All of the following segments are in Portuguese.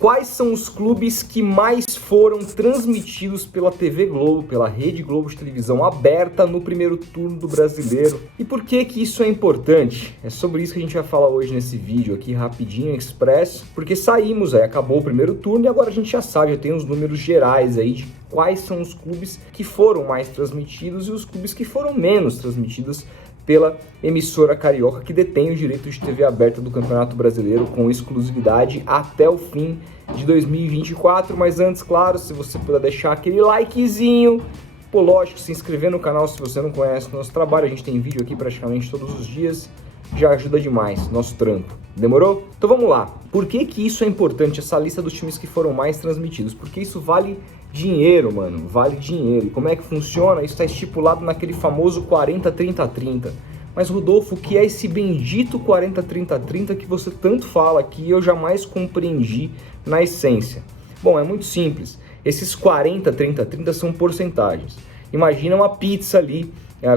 Quais são os clubes que mais foram transmitidos pela TV Globo, pela Rede Globo de televisão aberta no primeiro turno do Brasileiro? E por que isso é importante? É sobre isso que a gente vai falar hoje nesse vídeo aqui, rapidinho, express, porque saímos, acabou o primeiro turno e agora a gente já sabe, já tem os números gerais aí de quais são os clubes que foram mais transmitidos e os clubes que foram menos transmitidos pela emissora carioca que detém o direito de TV aberta do Campeonato Brasileiro com exclusividade até o fim de 2024. Mas antes, claro, se você puder deixar aquele likezinho, pô, lógico, se inscrever no canal se você não conhece o nosso trabalho, a gente tem vídeo aqui praticamente todos os dias, já ajuda demais nosso trampo. Demorou? Então vamos lá. Por que isso é importante, essa lista dos times que foram mais transmitidos? Porque isso vale dinheiro, mano, vale dinheiro. E como é que funciona? Isso está estipulado naquele famoso 40-30-30. Mas Rodolfo, o que é esse bendito 40-30-30 que você tanto fala aqui e eu jamais compreendi na essência? Bom, é muito simples. Esses 40-30-30 são porcentagens. Imagina uma pizza ali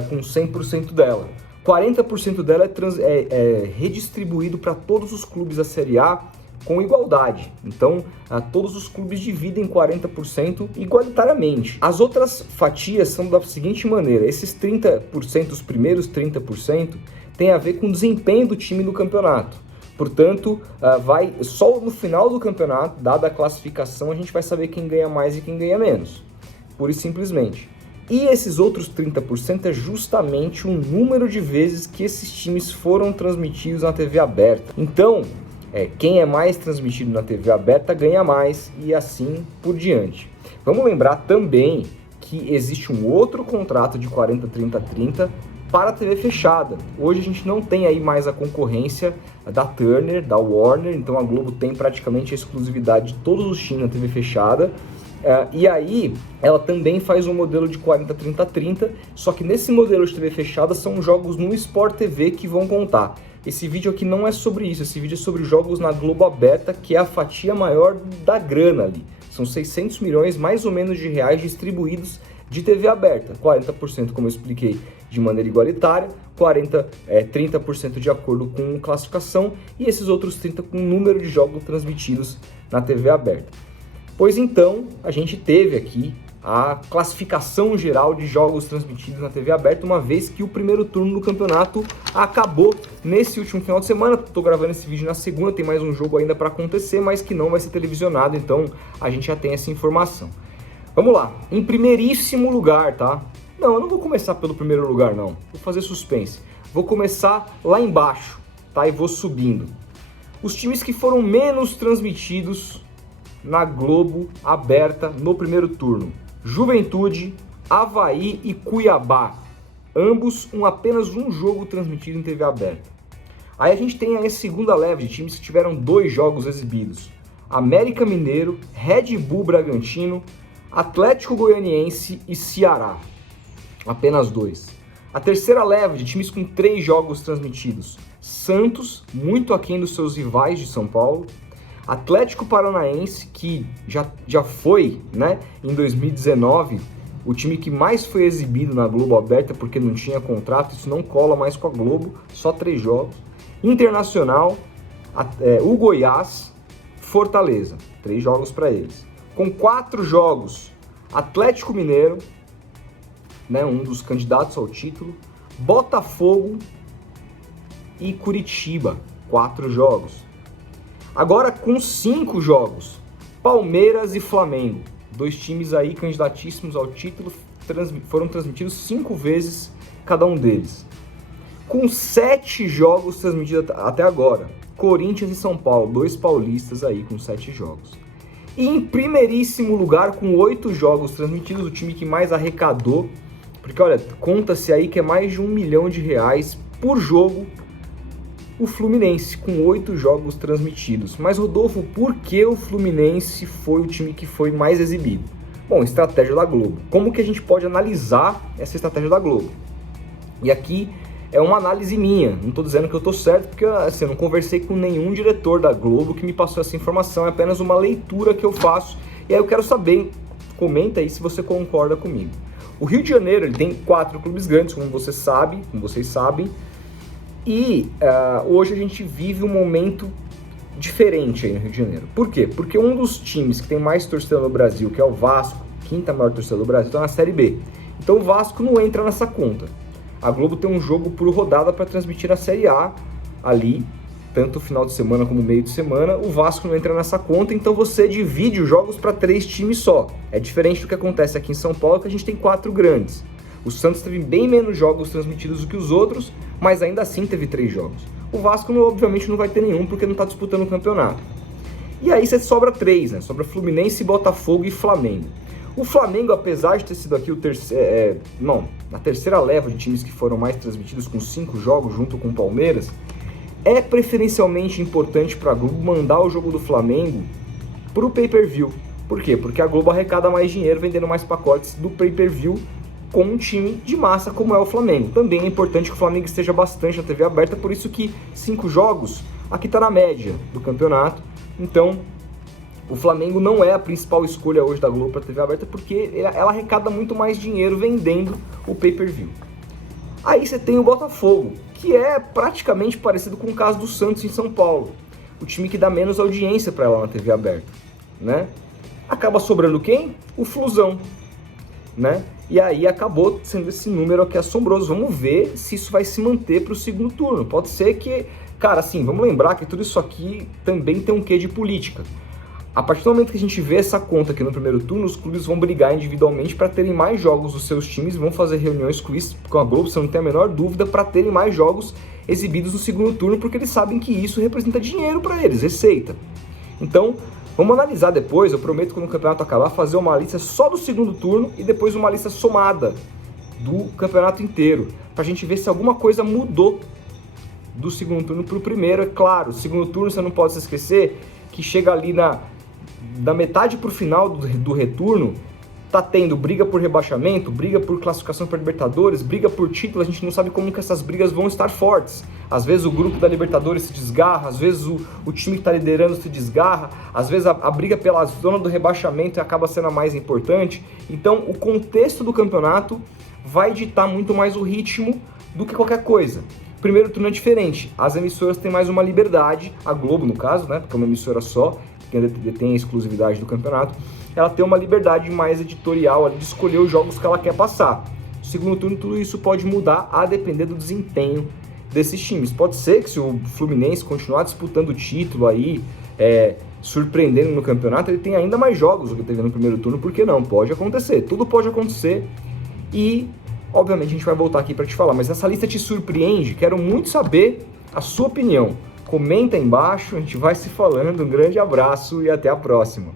com 100% dela. 40% dela é redistribuído para todos os clubes da Série A com igualdade. Então, todos os clubes dividem 40% igualitariamente. As outras fatias são da seguinte maneira: esses 30%, os primeiros 30%, tem a ver com o desempenho do time no campeonato. Portanto, vai só no final do campeonato, dada a classificação, a gente vai saber quem ganha mais e quem ganha menos. Pura e simplesmente. E esses outros 30% é justamente o número de vezes que esses times foram transmitidos na TV aberta. Então, quem é mais transmitido na TV aberta ganha mais e assim por diante. Vamos lembrar também que existe um outro contrato de 40-30-30 para a TV fechada. Hoje a gente não tem aí mais a concorrência da Turner, da Warner, então a Globo tem praticamente a exclusividade de todos os times na TV fechada. E aí ela também faz um modelo de 40-30-30, só que nesse modelo de TV fechada são jogos no Sport TV que vão contar. Esse vídeo aqui não é sobre isso, esse vídeo é sobre jogos na Globo aberta, que é a fatia maior da grana ali. São 600 milhões mais ou menos de reais distribuídos de TV aberta. 40%, como eu expliquei, de maneira igualitária, 30% de acordo com classificação e esses outros 30% com o número de jogos transmitidos na TV aberta. Pois então, a gente teve aqui a classificação geral de jogos transmitidos na TV aberta, uma vez que o primeiro turno do campeonato acabou nesse último final de semana. Estou gravando esse vídeo na segunda, tem mais um jogo ainda para acontecer, mas que não vai ser televisionado, então a gente já tem essa informação. Vamos lá, em primeiríssimo lugar, tá? Não, eu não vou começar pelo primeiro lugar, não. Vou fazer suspense. Vou começar lá embaixo, tá? E vou subindo. Os times que foram menos transmitidos na Globo aberta no primeiro turno: Juventude, Avaí e Cuiabá, ambos apenas um jogo transmitido em TV aberta. Aí a gente tem a segunda leva de times que tiveram 2 jogos exibidos: América Mineiro, Red Bull Bragantino, Atlético Goianiense e Ceará, apenas 2. A terceira leva de times com 3 jogos transmitidos: Santos, muito aquém dos seus rivais de São Paulo, Atlético Paranaense, que já foi, né, em 2019, o time que mais foi exibido na Globo aberta porque não tinha contrato, isso não cola mais com a Globo, só 3 jogos. Internacional, o Goiás, Fortaleza, 3 jogos para eles. Com 4 jogos, Atlético Mineiro, né, um dos candidatos ao título, Botafogo e Curitiba, 4 jogos. Agora com 5 jogos, Palmeiras e Flamengo, 2 times aí candidatíssimos ao título, foram transmitidos 5 vezes cada um deles. Com 7 jogos transmitidos até agora, Corinthians e São Paulo, 2 paulistas aí com 7 jogos. E em primeiríssimo lugar, com 8 jogos transmitidos, o time que mais arrecadou, porque olha, conta-se aí que é mais de R$1 milhão por jogo, o Fluminense, com 8 jogos transmitidos. Mas Rodolfo, por que o Fluminense foi o time que foi mais exibido? Bom, estratégia da Globo. Como que a gente pode analisar essa estratégia da Globo? E aqui é uma análise minha, não estou dizendo que eu estou certo, porque assim, eu não conversei com nenhum diretor da Globo que me passou essa informação, é apenas uma leitura que eu faço. E aí eu quero saber, comenta aí se você concorda comigo. O Rio de Janeiro ele tem 4 clubes grandes, como vocês sabem, e hoje a gente vive um momento diferente aí no Rio de Janeiro. Por quê? Porque um dos times que tem mais torcida no Brasil, que é o Vasco, quinta maior torcida do Brasil, está na Série B. Então o Vasco não entra nessa conta. A Globo tem um jogo por rodada para transmitir a Série A ali, tanto final de semana como meio de semana. O Vasco não entra nessa conta, então você divide os jogos para 3 times só. É diferente do que acontece aqui em São Paulo, que a gente tem 4 grandes. O Santos teve bem menos jogos transmitidos do que os outros, mas ainda assim teve 3 jogos. O Vasco, obviamente, não vai ter nenhum, porque não está disputando o campeonato. E aí você sobra 3, né? Sobra Fluminense, Botafogo e Flamengo. O Flamengo, apesar de ter sido aqui a terceira leva de times que foram mais transmitidos com 5 jogos junto com o Palmeiras, é preferencialmente importante para a Globo mandar o jogo do Flamengo para o pay-per-view. Por quê? Porque a Globo arrecada mais dinheiro vendendo mais pacotes do pay-per-view com um time de massa como é o Flamengo. Também é importante que o Flamengo esteja bastante na TV aberta, por isso que 5 jogos aqui está na média do campeonato. Então, o Flamengo não é a principal escolha hoje da Globo para TV aberta, porque ela arrecada muito mais dinheiro vendendo o pay-per-view. Aí você tem o Botafogo, que é praticamente parecido com o caso do Santos em São Paulo. O time que dá menos audiência para ela na TV aberta, né? Acaba sobrando quem? O Flusão, né? E aí acabou sendo esse número aqui assombroso. Vamos ver se isso vai se manter para o segundo turno. Pode ser que, cara, assim, vamos lembrar que tudo isso aqui também tem um quê de política. A partir do momento que a gente vê essa conta aqui no primeiro turno, os clubes vão brigar individualmente para terem mais jogos dos seus times, vão fazer reuniões com a Globo, você não tem a menor dúvida, para terem mais jogos exibidos no segundo turno, porque eles sabem que isso representa dinheiro para eles, receita. Então, vamos analisar depois, eu prometo quando o campeonato acabar, fazer uma lista só do segundo turno e depois uma lista somada do campeonato inteiro, para a gente ver se alguma coisa mudou do segundo turno para o primeiro. É claro, o segundo turno você não pode se esquecer que chega ali da metade para o final do retorno, tá tendo briga por rebaixamento, briga por classificação para Libertadores, briga por título. A gente não sabe como que essas brigas vão estar fortes. Às vezes o grupo da Libertadores se desgarra, às vezes o time que está liderando se desgarra, às vezes a briga pela zona do rebaixamento acaba sendo a mais importante. Então o contexto do campeonato vai ditar muito mais o ritmo do que qualquer coisa. Primeiro turno é diferente, as emissoras têm mais uma liberdade, a Globo no caso, né, porque é uma emissora só, que detém a exclusividade do campeonato, ela tem uma liberdade mais editorial de escolher os jogos que ela quer passar. No segundo turno, tudo isso pode mudar a depender do desempenho desses times. Pode ser que se o Fluminense continuar disputando o título aí, surpreendendo no campeonato, ele tenha ainda mais jogos do que teve no primeiro turno, porque não? Pode acontecer, tudo pode acontecer e, obviamente, a gente vai voltar aqui para te falar, mas essa lista te surpreende? Quero muito saber a sua opinião. Comenta aí embaixo, a gente vai se falando. Um grande abraço e até a próxima.